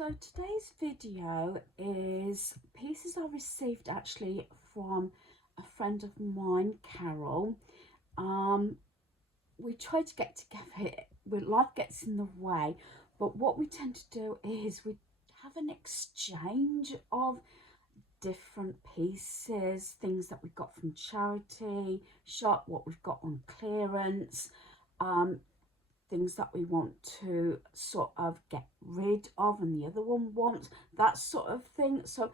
So today's video is pieces I received actually from a friend of mine, Carol. Um, we try to get together, life gets in the way, but what we tend to do is we have an exchange of different pieces, things that we got from charity shop, what we've got on clearance, um, things that we want to sort of get rid of and the other one wants, that sort of thing. So at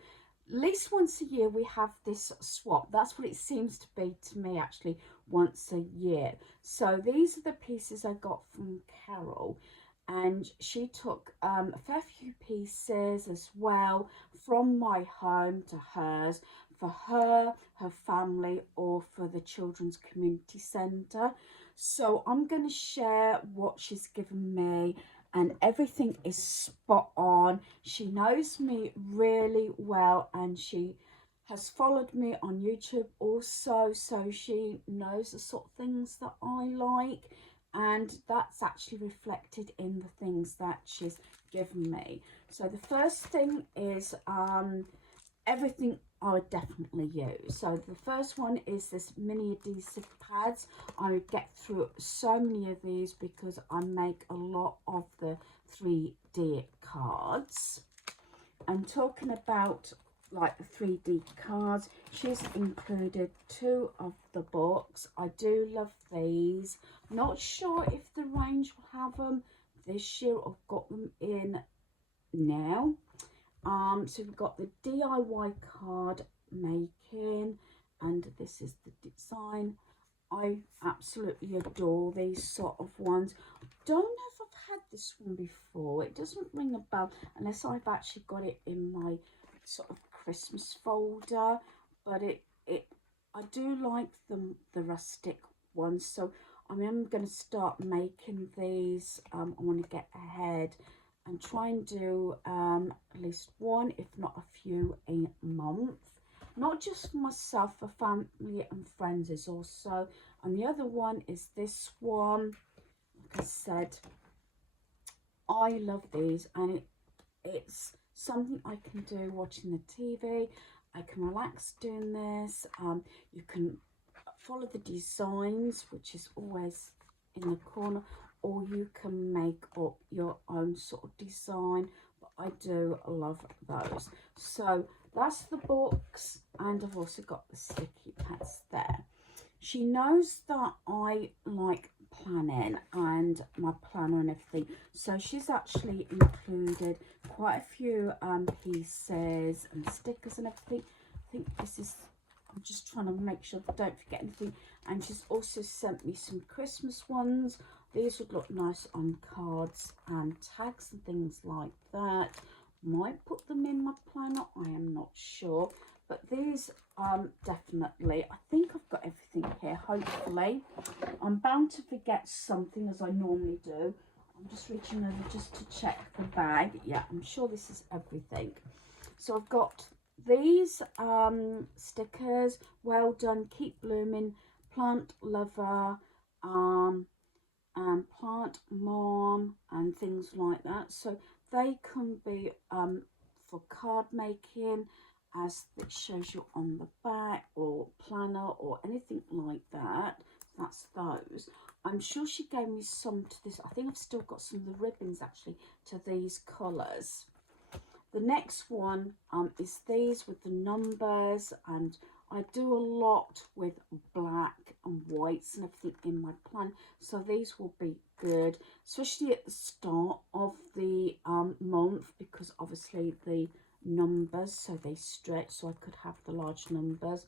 least once a year we have this swap. That's what it seems to be to me, actually, once a year. So these are the pieces I got from Carol, and she took a fair few pieces as well from my home to hers, for her, her family, or for the Children's Community Centre. So I'm going to share what she's given me, and everything is spot on. She knows me really well, and she has followed me on YouTube also, so she knows the sort of things that I like, and that's actually reflected in the things that she's given me. So the first thing is everything I would definitely use. So the first one is this mini adhesive pads. I get through so many of these because I make a lot of the 3D cards. And talking about like the 3D cards, she's included 2 of the books. I do love these. Not sure if the range will have them this year. I've got them in now. So we've got the DIY card making, and this is the design. I absolutely adore these sort of ones. Don't know if I've had this one before. It doesn't ring a bell unless I've actually got it in my sort of Christmas folder, but I do like the rustic ones. So I am going to start making these. I want to get ahead and try and do at least one, if not a few, a month. Not just for myself, for family and friends is also. And the other one is this one. Like I said, I love these, and it's something I can do watching the TV. I can relax doing this. You can follow the designs, which is always in the corner, or you can make up your own sort of design, but I do love those. So that's the books, and I've also got the sticky pads there. She knows that I like planning and my planner and everything, so she's actually included quite a few pieces and stickers and everything. I think this is, I'm just trying to make sure I don't forget anything. And she's also sent me some Christmas ones. These would look nice on cards and tags and things like that. Might put them in my planner, I am not sure. But these definitely, I think I've got everything here, hopefully. I'm bound to forget something, as I normally do. I'm just reaching over just to check the bag. Yeah, I'm sure this is everything. So I've got these stickers: well done, keep blooming, plant lover, and plant mom, and things like that. So they can be for card making, as it shows you on the back, or planner, or anything like that. That's those. I'm sure she gave me some to this. I think I've still got some of the ribbons actually to these colours. The next one is these with the numbers, and I do a lot with black and whites and everything in my plan, so these will be good, especially at the start of the month, because obviously the numbers, so they stretch, so I could have the large numbers.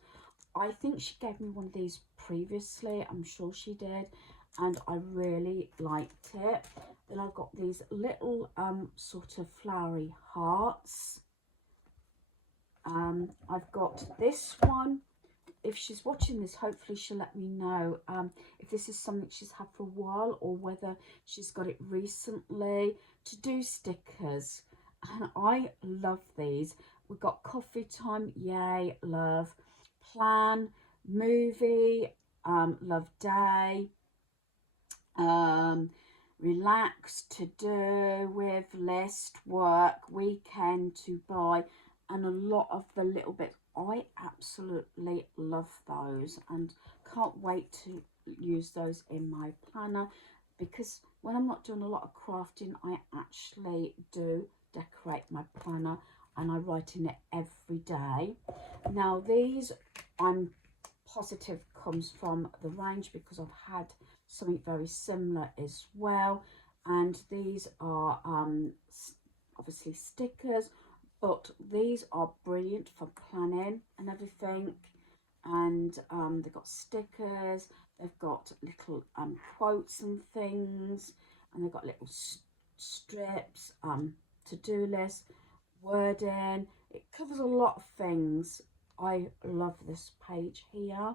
I think she gave me one of these previously, I'm sure she did, and I really liked it. Then I've got these little sort of flowery hearts. I've got this one. If she's watching this, hopefully she'll let me know if this is something she's had for a while, or whether she's got it recently, to do stickers. And I love these. We've got coffee time, yay, love. Plan, movie, love day. relax to do with, list, work, weekend to buy, and a lot of the little bits. I absolutely love those and can't wait to use those in my planner, because when I'm not doing a lot of crafting, I actually do decorate my planner and I write in it every day. Now these, I'm positive comes from the range because I've had something very similar as well, and these are obviously stickers, but these are brilliant for planning and everything. And they've got stickers, they've got little quotes and things, and they've got little strips, to-do list, wording. It covers a lot of things. I love this page here.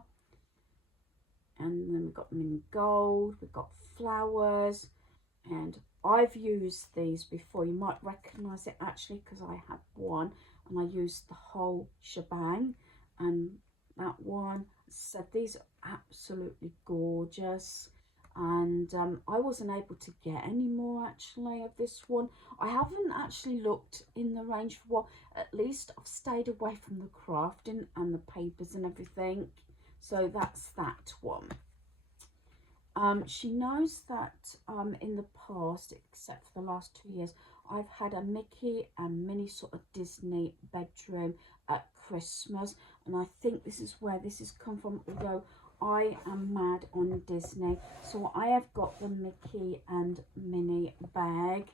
And then we've got them in gold, we've got flowers, and I've used these before. You might recognise it actually because I had one and I used the whole shebang. And that one said, these are absolutely gorgeous. And I wasn't able to get any more actually of this one. I haven't actually looked in the range for what, at least I've stayed away from the crafting and the papers and everything. So that's that one. She knows that in the past, except for the last 2 years, I've had a Mickey and Minnie sort of Disney bedroom at Christmas, and I think this is where this has come from, although I am mad on Disney. So I have got the Mickey and Minnie bag.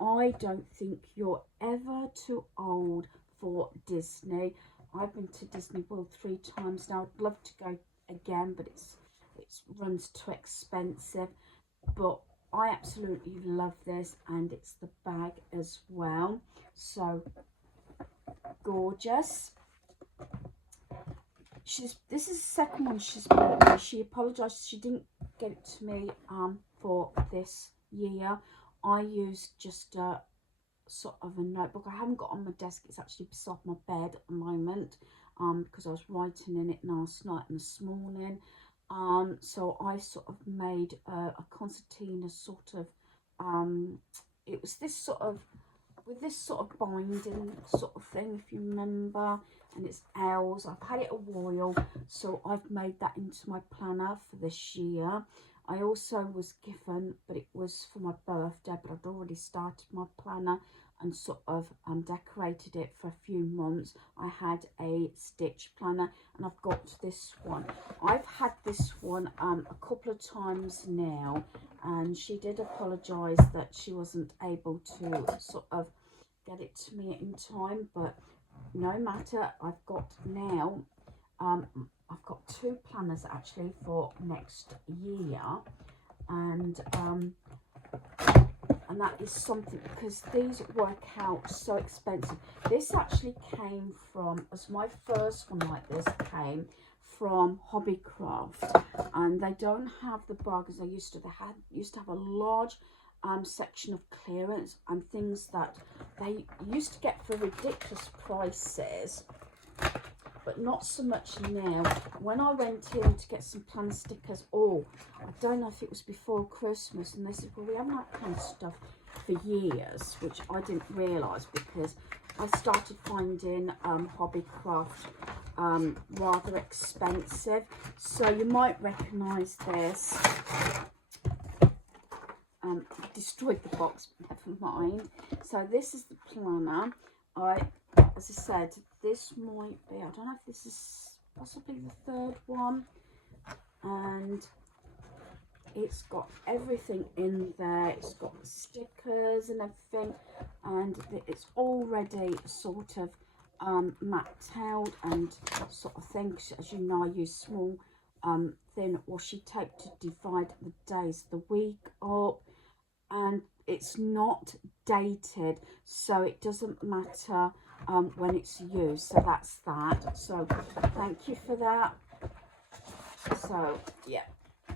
I don't think you're ever too old for Disney. I've been to Disney World 3 times now. I'd love to go again, but it runs too expensive. But I absolutely love this, and it's the bag as well. So gorgeous. This is the second one she's bought me. She apologised she didn't get it to me for this year. I used just a sort of a notebook. I haven't got on my desk, it's actually beside my bed at the moment, because I was writing in it last night and this morning. So I sort of made a concertina sort of, it was this sort of, with this sort of binding sort of thing, if you remember, and it's L's. I've had it a while, so I've made that into my planner for this year. I also was given, but it was for my birthday, but I'd already started my planner and sort of decorated it for a few months. I had a stitch planner, and I've got this one. I've had this one a couple of times now, and she did apologise that she wasn't able to sort of get it to me in time, but no matter, I've got now I've got 2 planners actually for next year, and that is something, because these work out so expensive. This actually came from, as my first one like this came from Hobbycraft, and they don't have the bargains they used to. They used to have a large section of clearance and things that they used to get for ridiculous prices, but not so much now. When I went in to get some planner stickers, I don't know if it was before Christmas, and they said, well, we haven't had planner stuff for years, which I didn't realise, because I started finding Hobbycraft rather expensive. So you might recognise this. Destroyed the box, never mind. So this is the planner. As I said, this might be, I don't know if this is possibly the 3rd one, and it's got everything in there. It's got the stickers and everything, and it's already sort of mapped out and sort of things. As you know, I use small thin washi tape to divide the days of the week up, and it's not dated, so it doesn't matter when it's used. So that's that. So thank you for that. So yeah,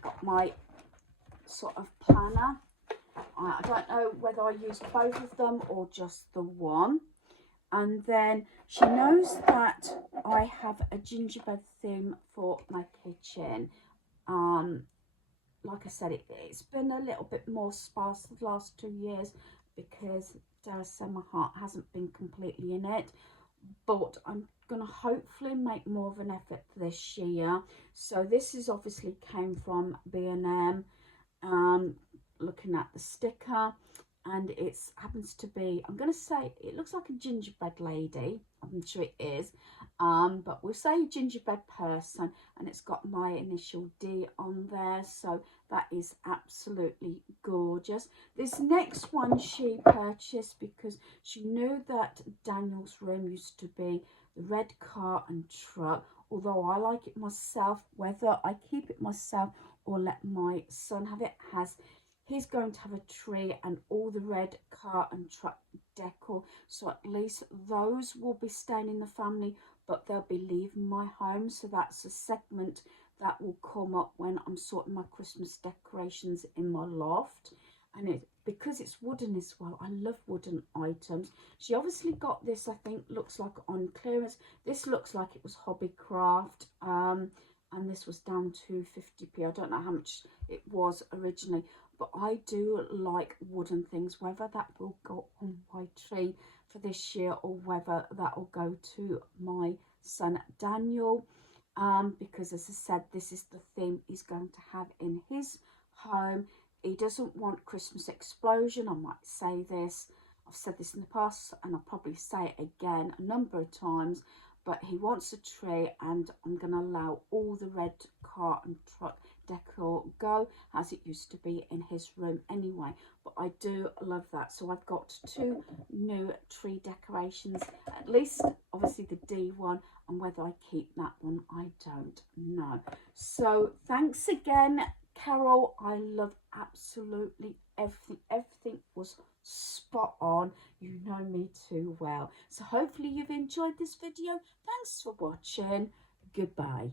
got my sort of planner. I don't know whether I use both of them or just the one. And then she knows that I have a gingerbread theme for my kitchen. like I said, it's been a little bit more sparse the last 2 years because, dare I say, my heart hasn't been completely in it. But I'm going to hopefully make more of an effort this year. So this is obviously came from B&M. Looking at the sticker, and it happens to be, I'm going to say, it looks like a gingerbread lady. I'm sure it is, but we'll say gingerbread person, and it's got my initial D on there, so that is absolutely gorgeous. This next one she purchased because she knew that Daniel's room used to be the red car and truck. Although I like it myself, whether I keep it myself or let my son have it, he's going to have a tree and all the red car and truck decor, so at least those will be staying in the family, but they'll be leaving my home. So that's a segment that will come up when I'm sorting my Christmas decorations in my loft. And because it's wooden as well, I love wooden items. She obviously got this, I think, looks like on clearance. This looks like it was Hobbycraft, and this was down to 50p. I don't know how much it was originally, but I do like wooden things, whether that will go on my tree for this year or whether that will go to my son Daniel, because as I said, this is the theme he's going to have in his home. He doesn't want Christmas explosion. I might say this, I've said this in the past, and I'll probably say it again a number of times, but he wants a tree, and I'm going to allow all the red car and truck decor go as it used to be in his room anyway. But I do love that. So I've got 2 new tree decorations, at least obviously the D one, and whether I keep that one, I don't know. So thanks again, Carol. I love absolutely everything. Everything was spot on. You know me too well. So hopefully you've enjoyed this video. Thanks for watching. Goodbye.